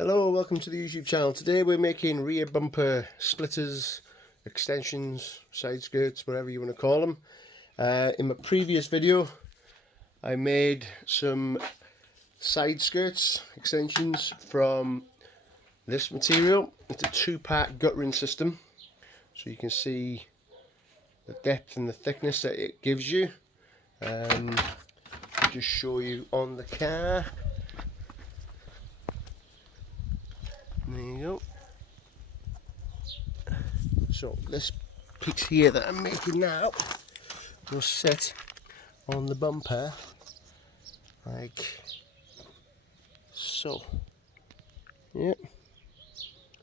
Hello, welcome to the YouTube channel. Today we're making rear bumper splitters, extensions, side skirts, whatever you want to call them. In my previous video I made some side skirts, extensions from this material. It's a two-part guttering system, so you can see the depth and the thickness that it gives you. I'll just show you on the car. There you go. So this piece here that I'm making now will sit on the bumper like so. Yep.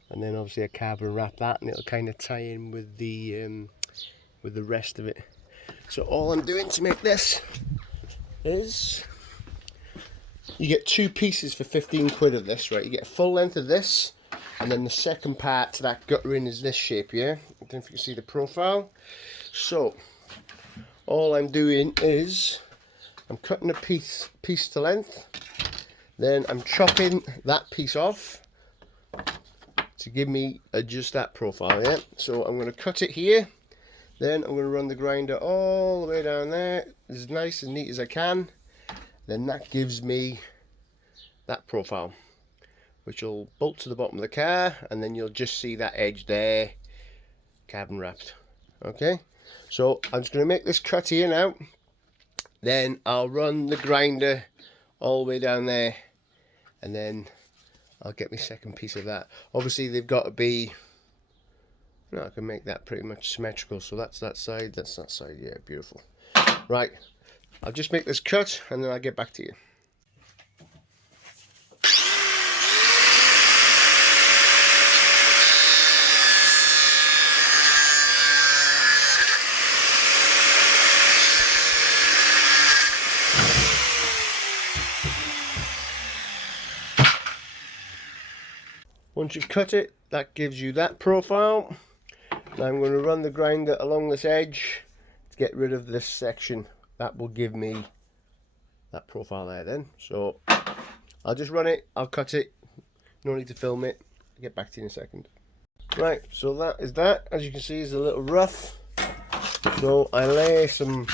And then obviously I carbon wrap that, and it'll kind of tie in with the rest of it. So all I'm doing to make this is, you get two pieces for 15 quid of this, right? You get a full length of this, and then the second part to that guttering is this shape here. I don't know if you can see the profile. So all I'm doing is I'm cutting a piece to length, then I'm chopping that piece off to give me just that profile, yeah? So I'm going to cut it here, then I'm going to run the grinder all the way down there as nice and neat as I can. Then that gives me that profile, which will bolt to the bottom of the car, and then you'll just see that edge there carbon wrapped. Okay, so I'm just going to make this cut here now, then I'll run the grinder all the way down there, and then I'll get my second piece of that. Obviously they've got to be, no, I can make that pretty much symmetrical, so that's that side, that's that side. Yeah, beautiful. Right, I'll just make this cut and then I'll get back to you. Once you've cut it, that gives you that profile. Now I'm going to run the grinder along this edge to get rid of this section. That will give me that profile there then. So I'll just run it, I'll cut it, no need to film it. I'll get back to you in a second. Right, so that is that. As you can see, it's a little rough. So I lay some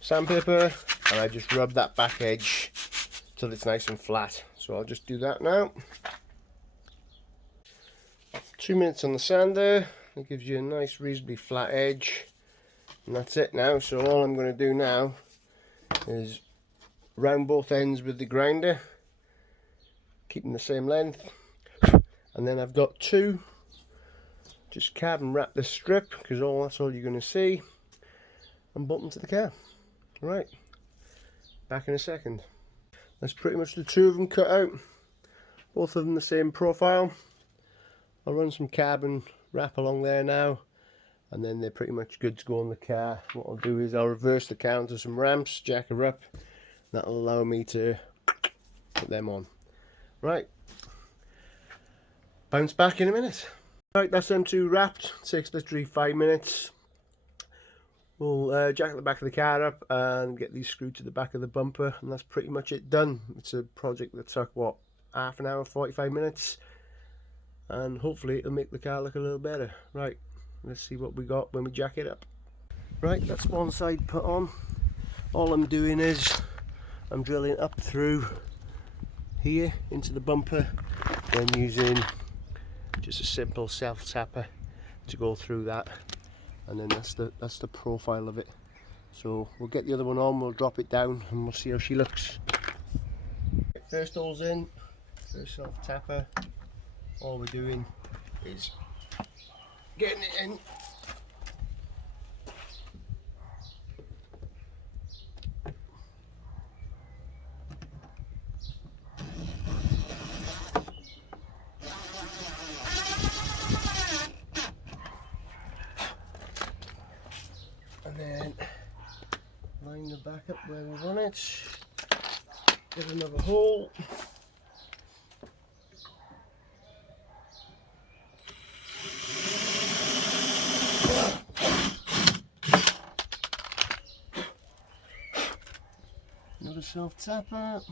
sandpaper and I just rub that back edge till it's nice and flat. So I'll just do that now. 2 minutes on the sander, it gives you a nice reasonably flat edge, and that's it now. So all I'm going to do now is round both ends with the grinder, keeping the same length, and then I've got two, just carbon wrap this strip because that's all you're going to see, and bolt them to the car. Right, back in a second. That's pretty much the two of them cut out, both of them the same profile. I'll run some carbon wrap along there now, and then they're pretty much good to go on the car. What I'll do is I'll reverse the car onto some ramps, jack her up, that'll allow me to put them on. Right, bounce back in a minute. Right, that's them two wrapped. It takes literally 5 minutes. We'll jack the back of the car up and get these screwed to the back of the bumper, and that's pretty much it done. It's a project that took, what, half an hour, 45 minutes, and hopefully it'll make the car look a little better. Right, let's see what we got when we jack it up. Right, that's one side put on. All I'm doing is I'm drilling up through here into the bumper, then using just a simple self tapper to go through that, and then that's the profile of it. So we'll get the other one on, we'll drop it down, and we'll see how she looks. First hole's in, first self tapper. All we're doing is getting it in. And then line the back up where we want it. Get another hole. Another self tapper.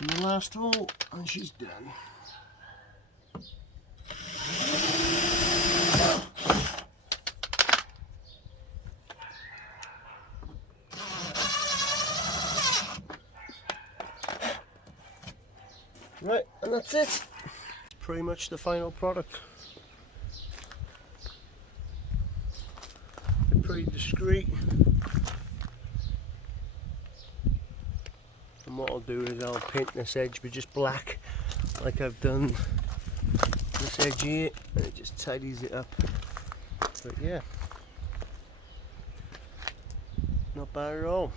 And the last hole, and she's done. Right, and that's it. Pretty much the final product. They're pretty discreet. And what I'll do is I'll paint this edge with just black, like I've done this edge here, and it just tidies it up. But yeah, not bad at all.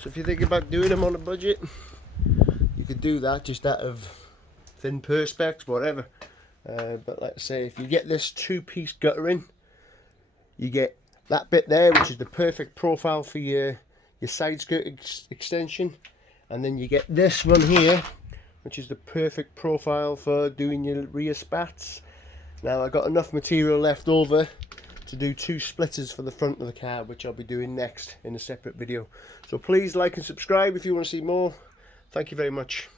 So if you think about doing them on a budget, you could do that just out of thin perspex, whatever. But let's say if you get this 2-piece guttering, you get that bit there, which is the perfect profile for your side skirt extension, and then you get this one here, which is the perfect profile for doing your rear spats. Now I've got enough material left over to do 2 splitters for the front of the car, which I'll be doing next in a separate video. So please like and subscribe if you want to see more. Thank you very much.